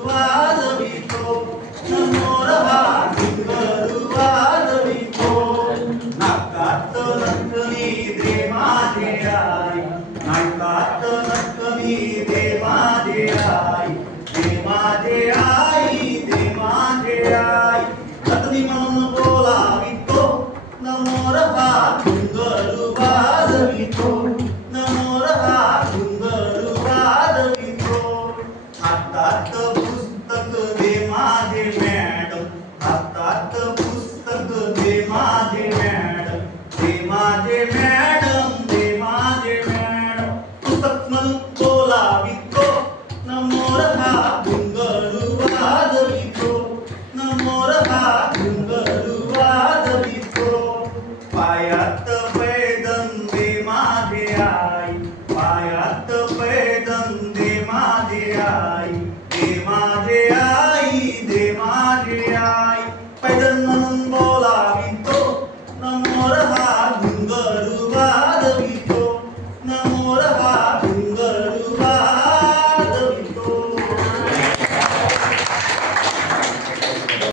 वाजवितो नमोर हा घुंगरू वाजवितो नाकात नथनी दे माझे आई नाकात नथनी दे माझे आई दे माझे आई दे माझे आई नथनी म्हणून बोलावितो नमोर हा घुंगरू वाजवितो नमोर हा घुंगरू वाजवितो हातात पुस्तक दे माझे मॅडम हातात पुस्तक दे माझे मॅडम दे माझे मॅडम दे माझे मॅडम पुस्तक म्हणून बोलावितो नमोर हा घुंगरू वाजवितो नमोर हा घुंगरू वाजवितो पायात पैदन दे माझे आई पायात